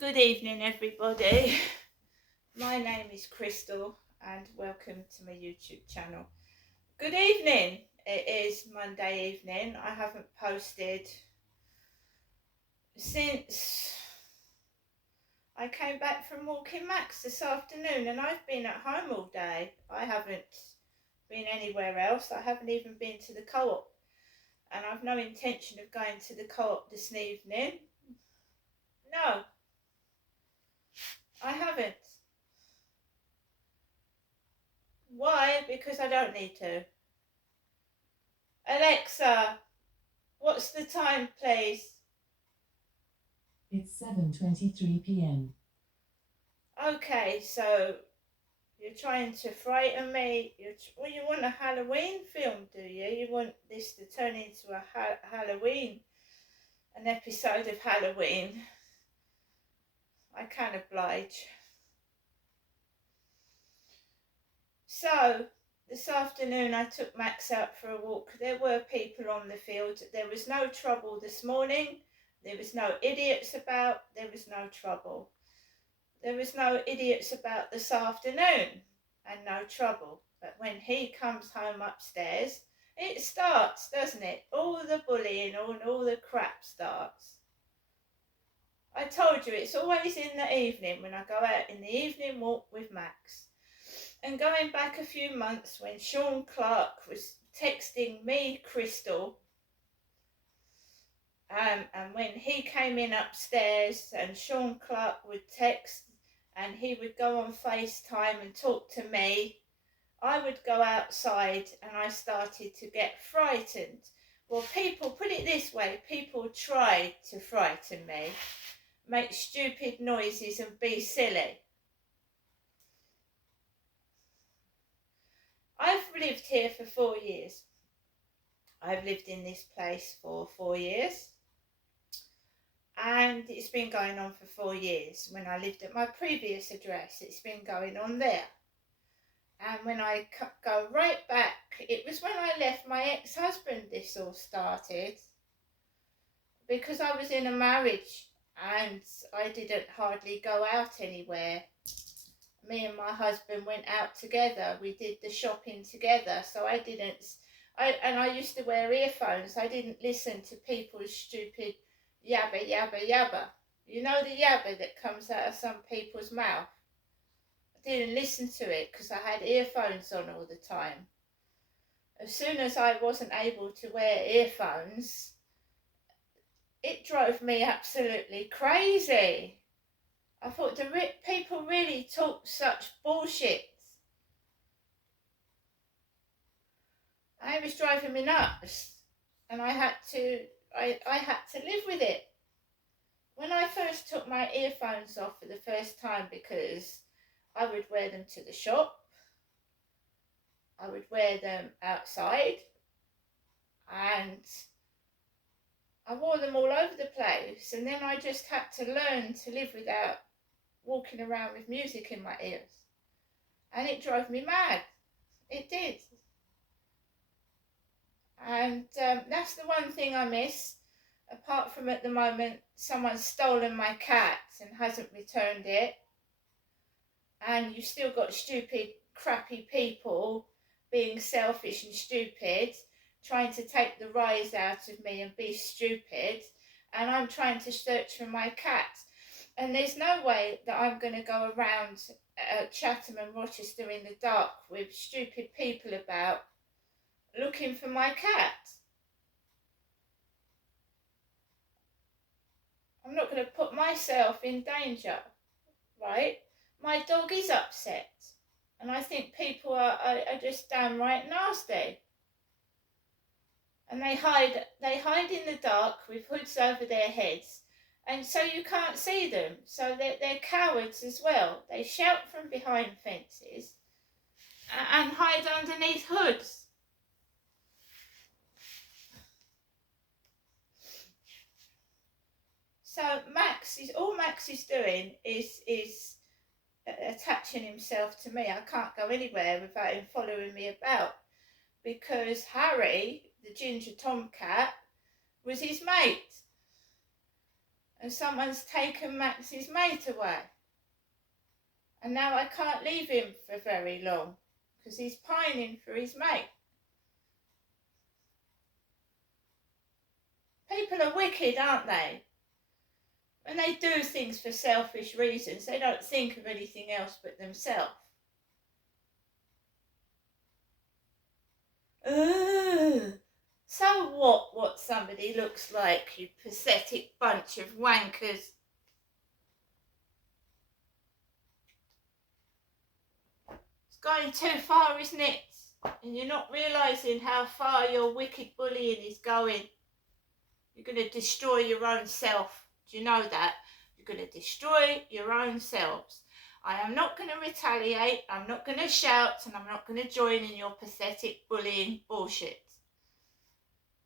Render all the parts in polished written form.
Good evening, everybody. My name is Crystal, and welcome to my YouTube channel. Good evening. It is Monday evening. I haven't posted since I came back from walking Max this afternoon, and I've been at home all day. I haven't been anywhere else. I haven't even been to the co-op, and I've no intention of going to the co-op this evening. No, I haven't. Why? Because I don't need to. Alexa, what's the time, please? It's 7:23 p.m. Okay, so you're trying to frighten me. You want a Halloween film, do you? You want this to turn into a Halloween, an episode of Halloween. I can oblige. So, this afternoon I took Max out for a walk. There were people on the field. There was no trouble this morning. There was no idiots about. There was no trouble. There was no idiots about this afternoon, and no trouble. But when he comes home upstairs, it starts, doesn't it? All the bullying and all the crap starts. I told you it's always in the evening when I go out in the evening walk with Max. And going back a few months when Sean Clark was texting me, Crystal, and when he came in upstairs and Sean Clark would text and he would go on FaceTime and talk to me, I would go outside and I started to get frightened. Well, people, put it this way, people tried to frighten me, make stupid noises and be silly. I've lived here for 4 years. I've lived in this place for 4 years. And it's been going on for 4 years. When I lived at my previous address, it's been going on there. And when I go right back, it was when I left my ex-husband this all started. Because I was in a marriage and I didn't hardly go out anywhere. Me and my husband went out together. We did the shopping together. So I used to wear earphones. I didn't listen to people's stupid yabba, yabba, yabba. You know the yabba that comes out of some people's mouth? I didn't listen to it because I had earphones on all the time. As soon as I wasn't able to wear earphones, it drove me absolutely crazy. I thought people really talk such bullshit. It was driving me nuts, and I had to live with it. When I first took my earphones off for the first time, because I would wear them to the shop, I would wear them outside, and I wore them all over the place, and then I just had to learn to live without walking around with music in my ears. And it drove me mad. It did. And that's the one thing I miss, apart from at the moment someone's stolen my cat and hasn't returned it. And you've still got stupid, crappy people being selfish and stupid, trying to take the rise out of me and be stupid. And I'm trying to search for my cat. And there's no way that I'm going to go around Chatham and Rochester in the dark with stupid people about looking for my cat. I'm not going to put myself in danger, right? My dog is upset, and I think people are just downright nasty. And they hide in the dark with hoods over their heads, and so you can't see them. So they're cowards as well. They shout from behind fences and hide underneath hoods. So Max is doing is attaching himself to me. I can't go anywhere without him following me about, because Harry, the ginger tomcat, was his mate. and someone's taken Max's mate away. And now I can't leave him for very long because he's pining for his mate. People are wicked, aren't they? When they do things for selfish reasons, they don't think of anything else but themselves. Ugh. So what somebody looks like, you pathetic bunch of wankers. It's going too far, isn't it? And you're not realising how far your wicked bullying is going. You're going to destroy your own self. Do you know that? You're going to destroy your own selves. I am not going to retaliate, I'm not going to shout, and I'm not going to join in your pathetic bullying bullshit.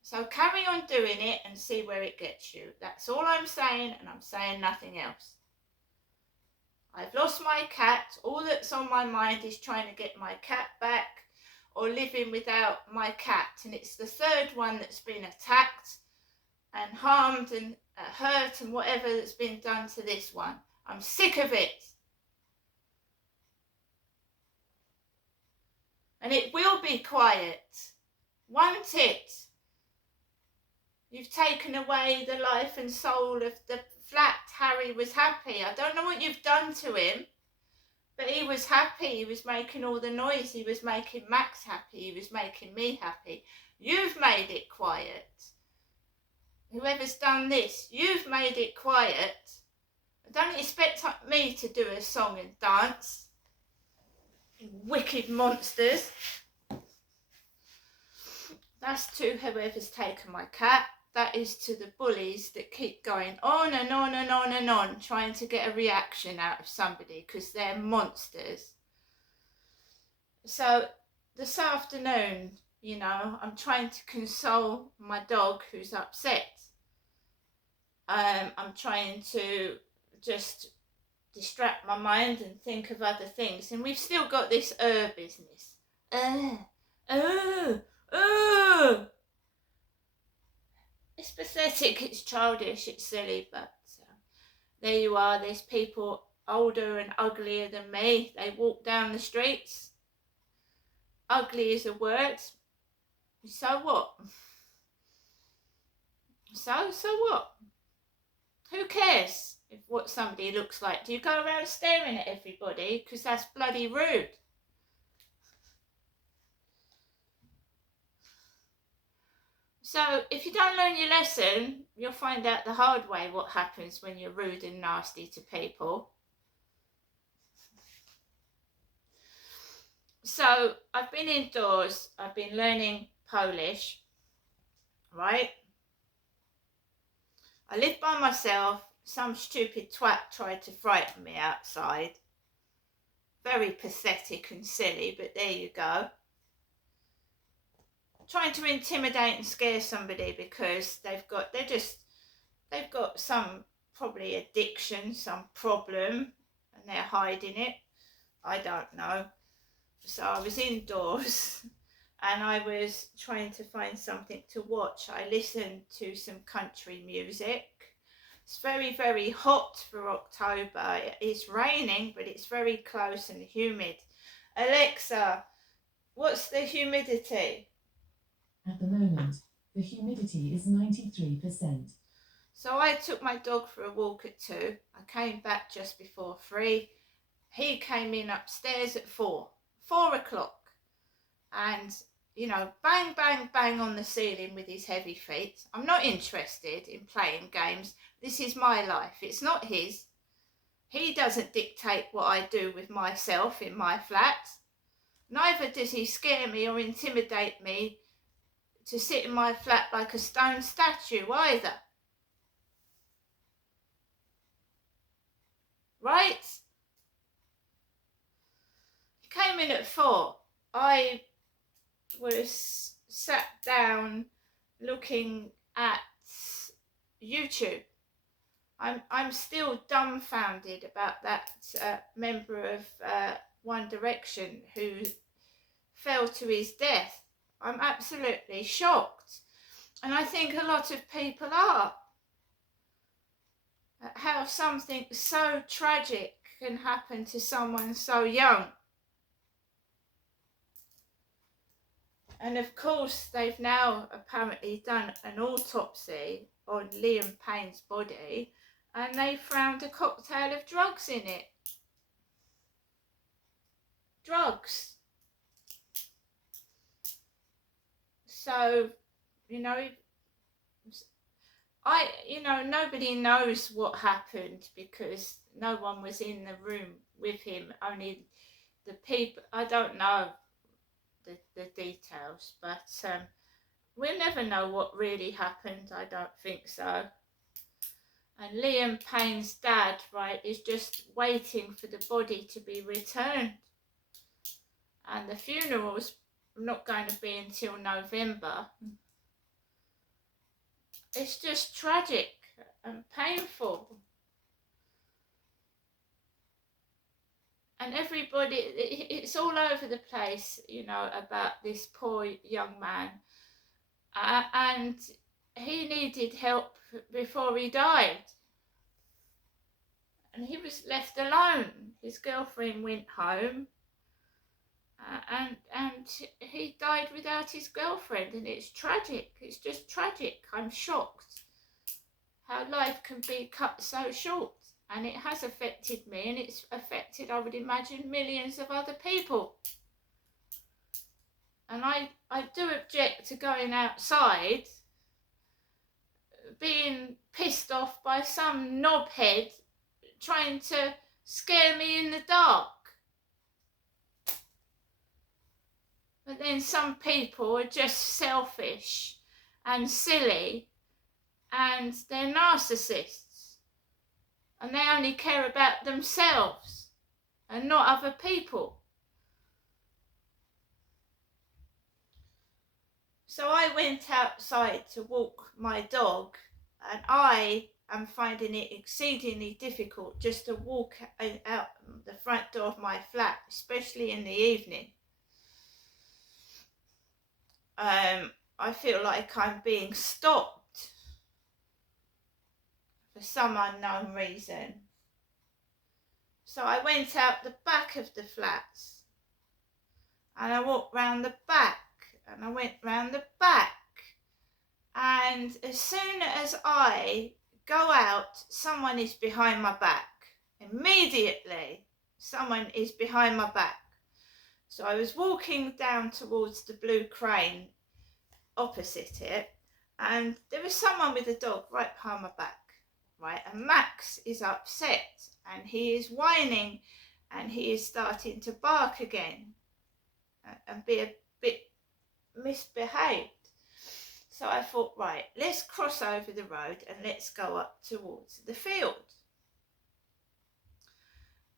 So carry on doing it and see where it gets you. That's all I'm saying, and I'm saying nothing else. I've lost my cat. All that's on my mind is trying to get my cat back or living without my cat. And it's the third one that's been attacked and harmed and hurt and whatever that's been done to this one. I'm sick of it. And it will be quiet, won't it? You've taken away the life and soul of the flat. Harry was happy. I don't know what you've done to him, but he was happy. He was making all the noise. He was making Max happy. He was making me happy. You've made it quiet. Whoever's done this, you've made it quiet. Don't expect me to do a song and dance. You wicked monsters. That's to whoever's taken my cat. That is to the bullies that keep going on and on and on and on, trying to get a reaction out of somebody because they're monsters. So this afternoon, I'm trying to console my dog who's upset. I'm trying to just distract my mind and think of other things. And we've still got this business. It's pathetic, it's childish, it's silly, but there you are. There's people older and uglier than me. They walk down the streets. Ugly is a word. So what? So what? Who cares what somebody looks like? Do you go around staring at everybody? Because that's bloody rude. So if you don't learn your lesson, you'll find out the hard way what happens when you're rude and nasty to people. So I've been indoors. I've been learning Polish, right? I live by myself. Some stupid twat tried to frighten me outside. Very pathetic and silly, but there you go. Trying to intimidate and scare somebody because they've got some probably addiction, some problem, and they're hiding it. I don't know. So I was indoors and I was trying to find something to watch. I listened to some country music. It's very, very hot for October. It's raining, but it's very close and humid. Alexa, what's the humidity? At the moment, the humidity is 93%. So I took my dog for a walk at 2. I came back just before 3. He came in upstairs at 4 o'clock. And, bang, bang, bang on the ceiling with his heavy feet. I'm not interested in playing games. This is my life. It's not his. He doesn't dictate what I do with myself in my flat. Neither does he scare me or intimidate me to sit in my flat like a stone statue either. Right? He came in at 4. I was sat down looking at YouTube. I'm still dumbfounded about that member of One Direction who fell to his death. I'm absolutely shocked. And I think a lot of people are. how something so tragic can happen to someone so young. And of course, they've now apparently done an autopsy on Liam Payne's body, and they found a cocktail of drugs in it. Drugs. So, nobody knows what happened because no one was in the room with him. Only the people, I don't know the details, but we'll never know what really happened. I don't think so. And Liam Payne's dad, right, is just waiting for the body to be returned. And the funeral's not going to be until November. It's just tragic and painful. And everybody, it's all over the place, about this poor young man. And he needed help before he died. And he was left alone. His girlfriend went home. And he died without his girlfriend, and it's tragic. It's just tragic. I'm shocked how life can be cut so short, and it has affected me, and it's affected, I would imagine, millions of other people. And I do object to going outside being pissed off by some knobhead trying to scare me in the dark. But then some people are just selfish and silly, and they're narcissists, and they only care about themselves and not other people. So I went outside to walk my dog, and I am finding it exceedingly difficult just to walk out the front door of my flat, especially in the evening. I feel like I'm being stopped for some unknown reason. So I went out the back of the flats, and I walked round the back, and I went round the back, and as soon as I go out, someone is behind my back. Immediately, someone is behind my back. So I was walking down towards the Blue Crane opposite it, and there was someone with a dog right behind my back, right? And Max is upset, and he is whining, and he is starting to bark again and be a bit misbehaved. So I thought, right, let's cross over the road and let's go up towards the field.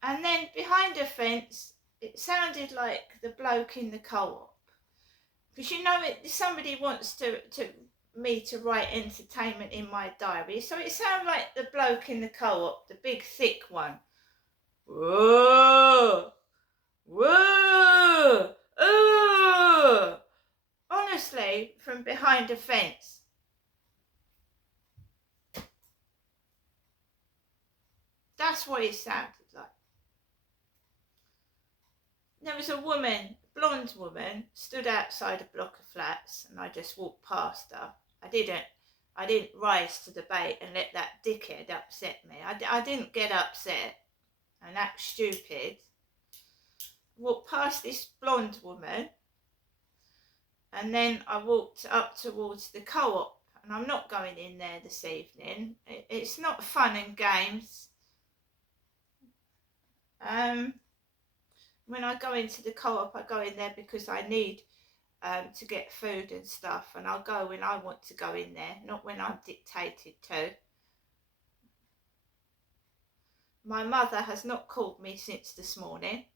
And then behind a fence, it sounded like the bloke in the co-op. Because somebody wants me to write entertainment in my diary. So it sounded like the bloke in the co-op, the big thick one. Whoa! Whoa! Oh! Honestly, from behind a fence. That's what it sounded like. There was a woman, blonde woman, stood outside a block of flats, and I just walked past her. I didn't rise to the bait and let that dickhead upset me. I didn't get upset and act stupid. Walked past this blonde woman, and then I walked up towards the co-op, and I'm not going in there this evening. It's not fun and games. When I go into the co-op, I go in there because I need to get food and stuff, and I'll go when I want to go in there, not when I'm dictated to. My mother has not called me since this morning,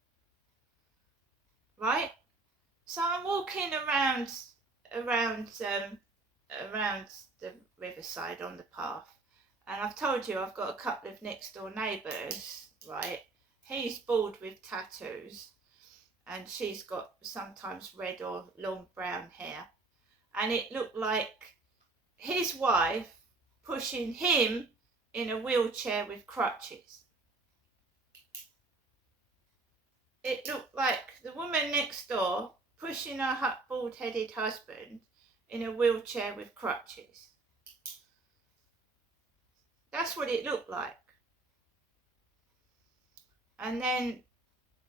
right? So I'm walking around the riverside on the path, and I've told you I've got a couple of next door neighbours, right? He's bald with tattoos, and she's got sometimes red or long brown hair, and it looked like his wife pushing him in a wheelchair with crutches. It looked like the woman next door pushing her bald-headed husband in a wheelchair with crutches. That's what it looked like. And then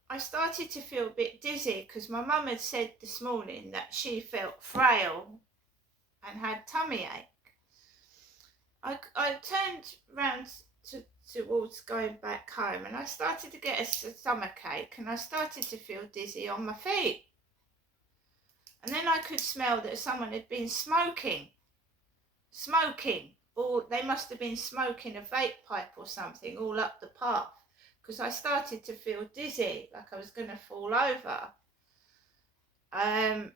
I started to feel a bit dizzy because my mum had said this morning that she felt frail and had tummy ache. I turned round towards going back home, and I started to get a stomach ache, and I started to feel dizzy on my feet. And then I could smell that someone had been smoking, or they must have been smoking a vape pipe or something all up the path, because I started to feel dizzy, like I was going to fall over. Then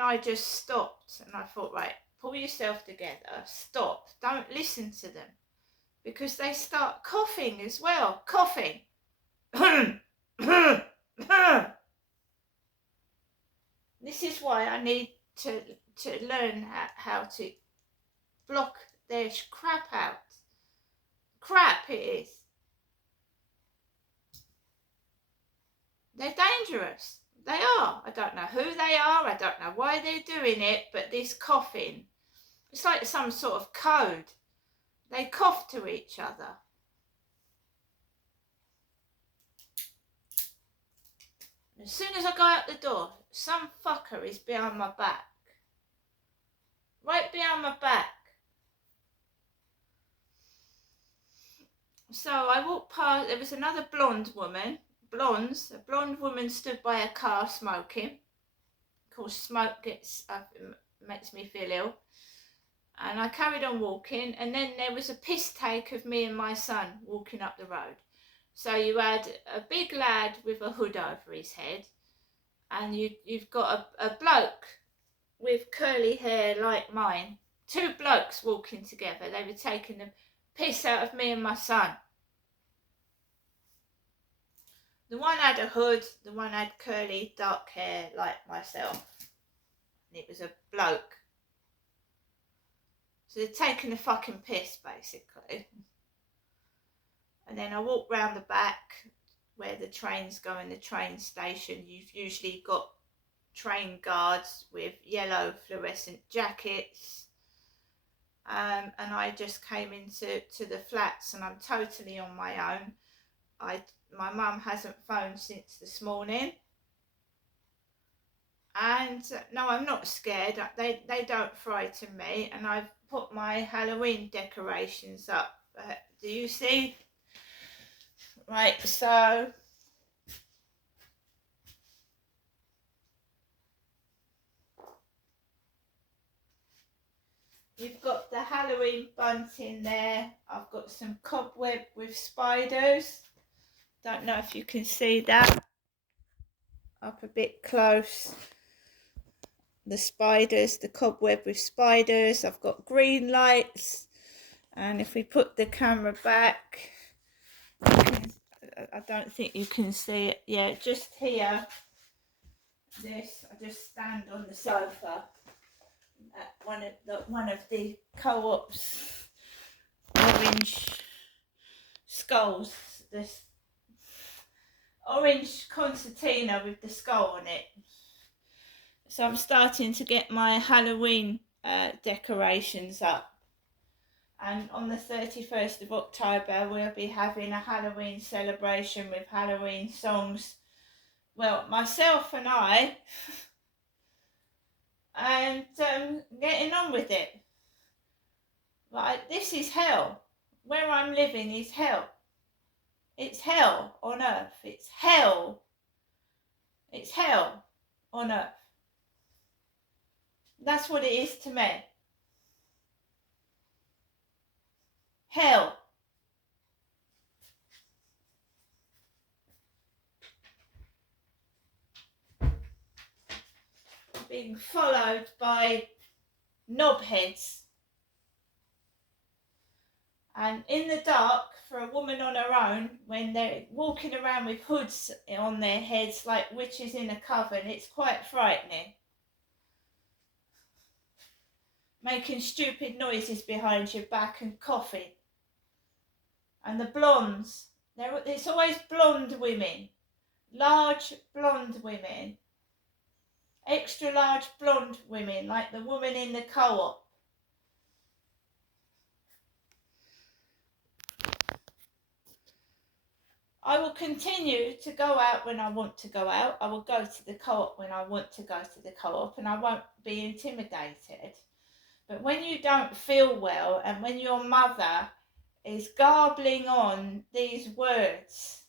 I just stopped, and I thought, right, pull yourself together, stop, don't listen to them, because they start coughing as well, coughing. This is why I need to learn how to block their crap out. Crap it is. They're dangerous. They are. I don't know who they are. I don't know why they're doing it, but this coughing, it's like some sort of code. They cough to each other. As soon as I go out the door, some fucker is behind my back. Right behind my back. So I walked past, there was another blonde woman. A blonde woman stood by a car smoking. Of course, smoke makes me feel ill. And I carried on walking, and then there was a piss take of me and my son walking up the road. So you had a big lad with a hood over his head, and you've got a bloke with curly hair like mine. Two blokes walking together. They were taking the piss out of me and my son. The one had a hood, the one had curly dark hair like myself. And it was a bloke. So they're taking the fucking piss, basically. And then I walked round the back where the trains go in the train station. You've usually got train guards with yellow fluorescent jackets. And I just came into the flats, and I'm totally on my own. My mum hasn't phoned since this morning. And no, I'm not scared. They don't frighten me. And I've put my Halloween decorations up. Do you see? Right, so you've got the Halloween bunting there. I've got some cobweb with spiders. Don't know if you can see that. Up a bit close. The spiders, the cobweb with spiders. I've got green lights. And if we put the camera back, I don't think you can see it. Yeah, just here. This, I just stand on the sofa at one of the Co-op's orange skulls. This orange concertina with the skull on it. So I'm starting to get my Halloween decorations up. And on the 31st of October, we'll be having a Halloween celebration with Halloween songs. Well, myself and I, and getting on with it. Right, this is hell. Where I'm living is hell. It's hell on earth. It's hell. It's hell on earth. That's what it is to me. Hell. Being followed by knobheads. And in the dark, for a woman on her own, when they're walking around with hoods on their heads like witches in a coven, it's quite frightening. making stupid noises behind your back and coughing. And the blondes, it's always blonde women, large blonde women, extra large blonde women, like the woman in the co-op. I will continue to go out when I want to go out. I will go to the co-op when I want to go to the co-op, and I won't be intimidated. But when you don't feel well and when your mother is garbling on these words,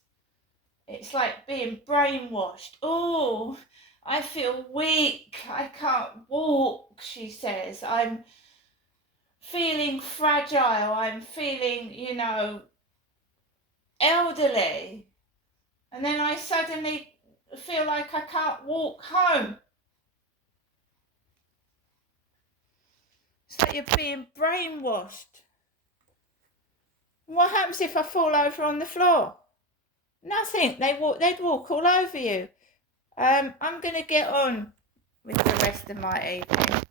it's like being brainwashed. Oh, I feel weak. I can't walk, she says. I'm feeling fragile. I'm feeling, elderly. And then I suddenly feel like I can't walk home. It's like you're being brainwashed. What happens if I fall over on the floor? Nothing. They'd walk all over you. I'm going to get on with the rest of my evening.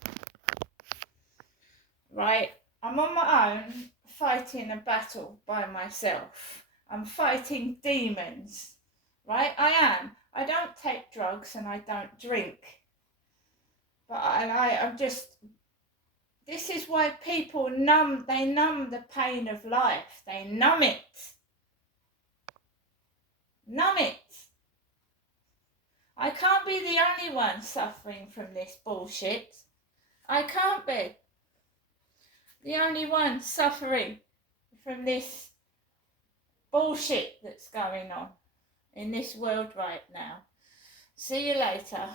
Right, I'm on my own, fighting a battle by myself. I'm fighting demons. Right, I am. I don't take drugs and I don't drink. But I'm just... This is why people numb the pain of life. They numb it. Numb it. I can't be the only one suffering from this bullshit. I can't be the only one suffering from this bullshit that's going on in this world right now. See you later.